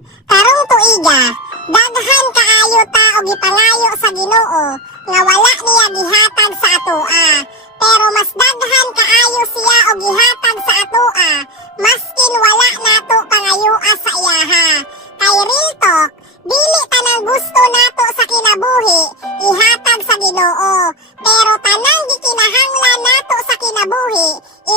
Karong tuiga, daghan kaayo ta og gipangayo sa Ginoo nga wala niya gihatag sa atoa. Pero mas daghan kaayo siya og gihatag sa atoa, maskin wala nato pangayoa sa iyaha. Kay real talk, dili tanang gusto nato sa kinabuhi ihatag sa Ginoo, pero tanang gikinahanglan nato sa kinabuhi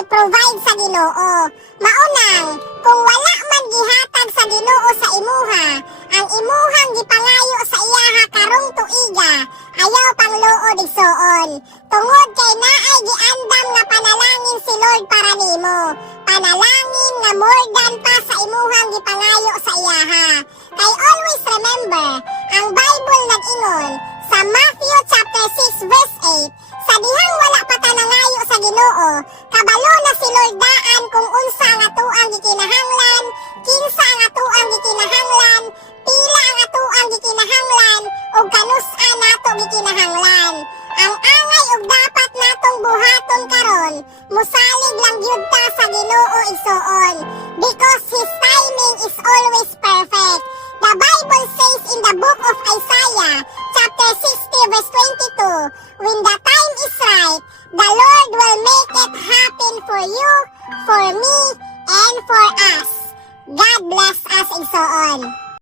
i-provide sa Ginoo. Maunang, kung wala man gihatag sa Ginoo sa imuha, ang imuhang gipangayo sa iyaha karong tuiga, ayaw pang luod igsoon. Tungod kay naay giandam nga panalangin si Lord para nimo. Panalangin nga more than pa sa imuhang gipangayo sa iyaha. Kay always remember, ang Bible nag-ingon sa Matthew chapter 6 verse 8, sa dihang wala pa tanangayo sa Ginoo, kabalo na si Lord daan kung unsa ang atoang gikinahanglan, kinsa ang atoang gikinahanglan, pila ang atoang gikinahanglan, ug kanus-a nato gikinahanglan. Ang angay ug dapat natong buhaton karon, musalig lang gyud ta sa Ginoo igsoon, because His timing is always perfect. The Bible says in the book of Isaiah, chapter 60 verse 22, when the time is right, the Lord will make it happen for you, for me, and for us. God bless us igsoon.